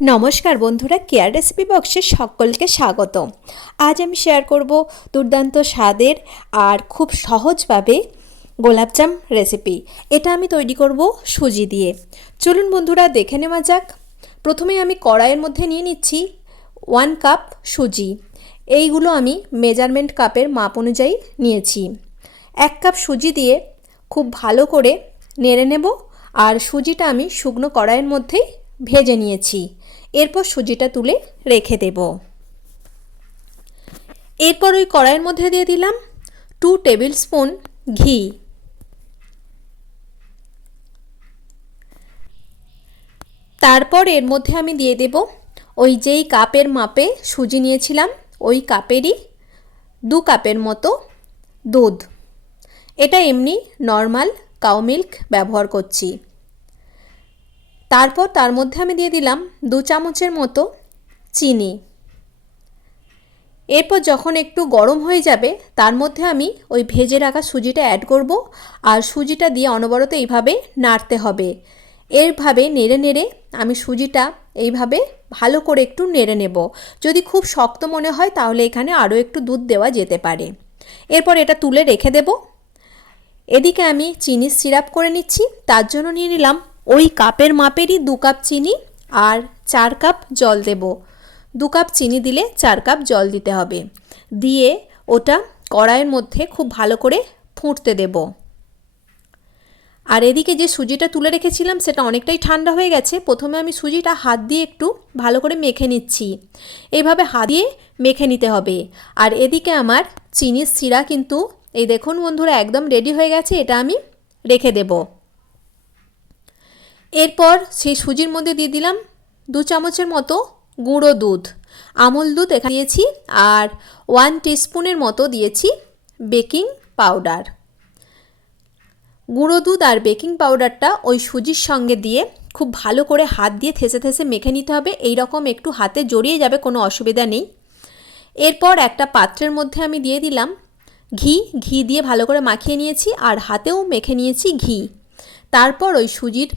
নমস্কার বন্ধুরা care recipe বক্সে সকলকে স্বাগত আজ আমি শেয়ার করব দুর্দান্ত স্বাদের আর খুব সহজভাবে গোলাপজাম রেসিপি এটা আমি তৈরি করব সুজি দিয়ে। চলুন বন্ধুরা, দেখে নেওয়া যাক। প্রথমে আমি কড়াইয়ের মধ্যে নিয়ে নিচ্ছি ওয়ান কাপ সুজি। এইগুলো আমি মেজারমেন্ট কাপের মাপ অনুযায়ী নিয়েছি। এক কাপ সুজি দিয়ে খুব ভালো করে নেড়ে নেব। আর সুজিটা আমি শুকনো কড়াইয়ের মধ্যেই ভেজে নিয়েছি। এরপর সুজিটা তুলে রেখে দেব। এরপর ওই কড়াইয়ের মধ্যে দিয়ে দিলাম টু টেবিল স্পুন ঘি। তারপর এর মধ্যে আমি দিয়ে দেব ওই যেই কাপের মাপে সুজি নিয়েছিলাম, ওই কাপেরই দু কাপের মতো দুধ। এটা এমনি নর্মাল কাউ মিল্ক ব্যবহার করছি। তারপর তার মধ্যে আমি দিয়ে দিলাম দু চামচের মতো চিনি। এরপর যখন একটু গরম হয়ে যাবে, তার মধ্যে আমি ওই ভেজে রাখা সুজিটা অ্যাড করব আর সুজিটা দিয়ে অনবরত এইভাবে নাড়তে হবে। এরভাবে নেড়ে নেড়ে আমি সুজিটা এইভাবে ভালো করে একটু নেড়ে নেব। যদি খুব শক্ত মনে হয়, তাহলে এখানে আরও একটু দুধ দেওয়া যেতে পারে। এরপর এটা তুলে রেখে দেব। এদিকে আমি চিনির সিরাপ করে নিচ্ছি, তার জন্য নিয়ে নিলাম ওই কাপের মাপেরই দু কাপ চিনি আর চার কাপ জল দেব। দু কাপ চিনি দিলে চার কাপ জল দিতে হবে। দিয়ে ওটা কড়াইয়ের মধ্যে খুব ভালো করে ফুটতে দেব। আর এদিকে যে সুজিটা তুলে রেখেছিলাম, সেটা অনেকটাই ঠান্ডা হয়ে গেছে। প্রথমে আমি সুজিটা হাত দিয়ে একটু ভালো করে মেখে নিচ্ছি। এইভাবে হাত দিয়ে মেখে নিতে হবে। আর এদিকে আমার চিনির সিরা কিন্তু, এই দেখুন বন্ধুরা, একদম রেডি হয়ে গেছে। এটা আমি রেখে দেবো। এরপর সেই সুজির মধ্যে দিয়ে দিলাম দু চামচের মতো গুঁড়ো দুধ। আমুল দুধ এখানে দিয়েছি আর ওয়ান টিস্পুনের মতো দিয়েছি বেকিং পাউডার গুঁড়ো দুধ আর বেকিং পাউডারটা ওই সুজির সঙ্গে দিয়ে খুব ভালো করে হাত দিয়ে থেসে থেসে মেখে নিতে হবে। এই রকম একটু হাতে জড়িয়ে যাবে, কোনো অসুবিধা নেই। এরপর একটা পাত্রের মধ্যে আমি দিয়ে দিলাম ঘি। ঘি দিয়ে ভালো করে মাখিয়ে নিয়েছি আর হাতেও মেখে নিয়েছি ঘি। তারপর ওই সুজির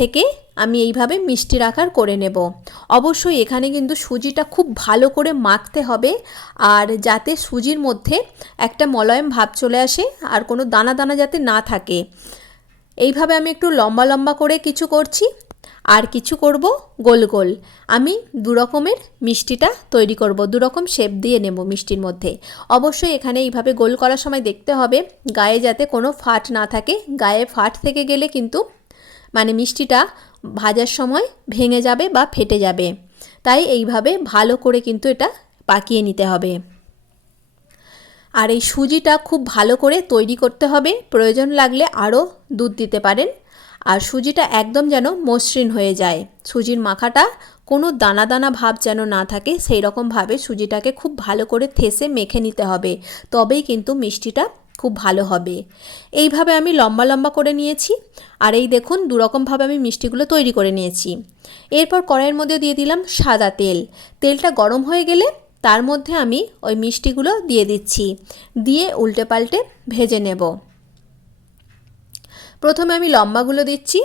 থেকে আমি এইভাবে মিষ্টি রাখার করে নেব। অবশ্যই এখানে কিন্তু সুজিটা খুব ভালো করে মাখতে হবে, আর যাতে সুজির মধ্যে একটা মলয়ম ভাব চলে আসে আর কোনো দানা দানা যাতে না থাকে। এইভাবে আমি একটু লম্বা লম্বা করে কিছু করছি, আর কিছু করব গোল গোল। আমি দু রকমের মিষ্টিটা তৈরি করব, দু রকম শেপ দিয়ে নেব মিষ্টির মধ্যে। অবশ্যই এখানে এইভাবে গোল করার সময় দেখতে হবে, গায়ে যাতে কোনো ফাট না থাকে। গায়ে ফাট থেকে গেলে কিন্তু মানে মিষ্টিটা ভাজার সময় ভেঙে যাবে বা ফেটে যাবে। তাই এইভাবে ভালো করে কিন্তু এটা পাকিয়ে নিতে হবে। আর এই সুজিটা খুব ভালো করে তৈরি করতে হবে। প্রয়োজন লাগলে আরও দুধ দিতে পারেন। আর সুজিটা একদম যেন মসৃণ হয়ে যায়। সুজির মাখাটা কোনো দানা দানা ভাব যেন না থাকে সেই রকমভাবে সুজিটাকে খুব ভালো করে থেসে মেখে নিতে হবে। তবেই কিন্তু মিষ্টিটা খুব ভালো হবে। এইভাবে আমি লম্বা লম্বা করে নিয়েছি। আর এই দেখুন, দুরকমভাবে আমি মিষ্টিগুলো তৈরি করে নিয়েছি। এরপর কড়াইয়ের মধ্যে দিয়ে দিলাম সাদা তেল। তেলটা গরম হয়ে গেলে তার মধ্যে আমি ওই মিষ্টিগুলো দিয়ে দিচ্ছি। দিয়ে উল্টে পাল্টে ভেজে নেব। প্রথমে আমি লম্বাগুলো দিচ্ছি।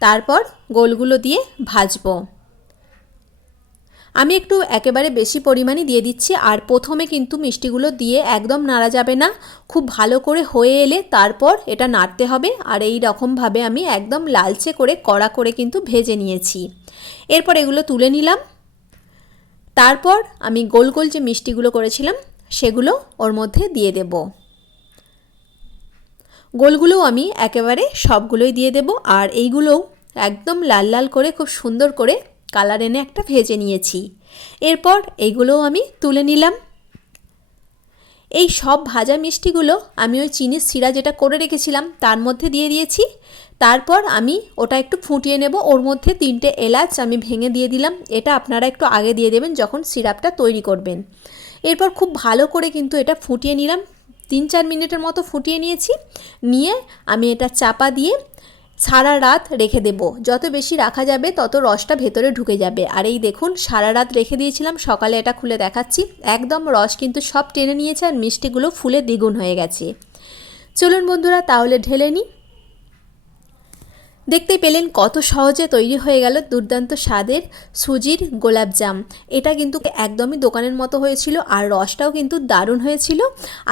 তারপর গোলগুলো দিয়ে ভাজবো। আমি একটু একেবারে বেশি পরিমাণে দিয়ে দিচ্ছি আর প্রথমে কিন্তু মিষ্টিগুলো দিয়ে একদম নাড়া যাবে না। খুব ভালো করে হয়ে এলে তারপর এটা নাড়তে হবে আর এই রকমভাবে আমি একদম লালচে করে কড়া করে কিন্তু ভেজে নিয়েছি। এরপর এগুলো তুলে নিলাম। তারপর আমি গোল গোল যে মিষ্টিগুলো করেছিলাম সেগুলো ওর মধ্যে দিয়ে দেব। গোলগুলোও আমি একেবারে সবগুলোই দিয়ে দেব আর এইগুলোও একদম লাল লাল করে খুব সুন্দর করে কালার এনে একটা ভেজে নিয়েছি। এরপর এইগুলোও আমি তুলে নিলাম। এই সব ভাজা মিষ্টিগুলো আমি ওই চিনির শিরা যেটা করে রেখেছিলাম তার মধ্যে দিয়ে দিয়েছি। তারপর আমি ওটা একটু ফুটিয়ে নেব। ওর মধ্যে তিনটে এলাচ আমি ভেঙে দিয়ে দিলাম। এটা আপনারা একটু আগে দিয়ে দেবেন যখন সিরাপটা তৈরি করবেন। এরপর খুব ভালো করে কিন্তু এটা ফুটিয়ে নিলাম। তিন চার মিনিটের মতো ফুটিয়ে নিয়েছি। নিয়ে আমি এটা চাপা দিয়ে সারা রাত রেখে দেব। যত বেশি রাখা যাবে, তত রসটা ভেতরে ঢুকে যাবে। আর এই দেখুন, সারা রাত রেখে দিয়েছিলাম, সকালে এটা খুলে দেখাচ্ছি। একদম রস কিন্তু সব টেনে নিয়েছে আর মিষ্টিগুলো ফুলে দ্বিগুণ হয়ে গেছে। চলুন বন্ধুরা, তাহলে ঢেলে নিই। দেখতেই পেলেন কত সহজে তৈরি হয়ে গেল দুর্দান্ত স্বাদের সুজির গোলাপজাম এটা কিন্তু একদমই দোকানের মতো হয়েছিল আর রসটাও কিন্তু দারুণ হয়েছিল।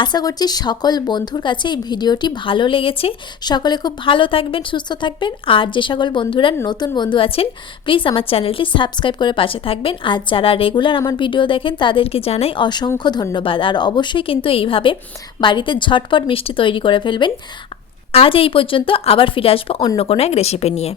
আশা করছি সকল বন্ধুর কাছে এই ভিডিওটি ভালো লেগেছে। সকলে খুব ভালো থাকবেন, সুস্থ থাকবেন আর যে সকল বন্ধুরা নতুন বন্ধু আছেন প্লিজ আমার চ্যানেলটি সাবস্ক্রাইব করে পাশে থাকবেন। আর যারা রেগুলার আমার ভিডিও দেখেন, তাদেরকে জানাই অসংখ্য ধন্যবাদ। আর অবশ্যই কিন্তু এইভাবে বাড়িতে ঝটপট মিষ্টি তৈরি করে ফেলবেন। আজ এই পর্যন্ত আবার ফিরে আসব অন্য কোনো এক রেসিপি নিয়ে।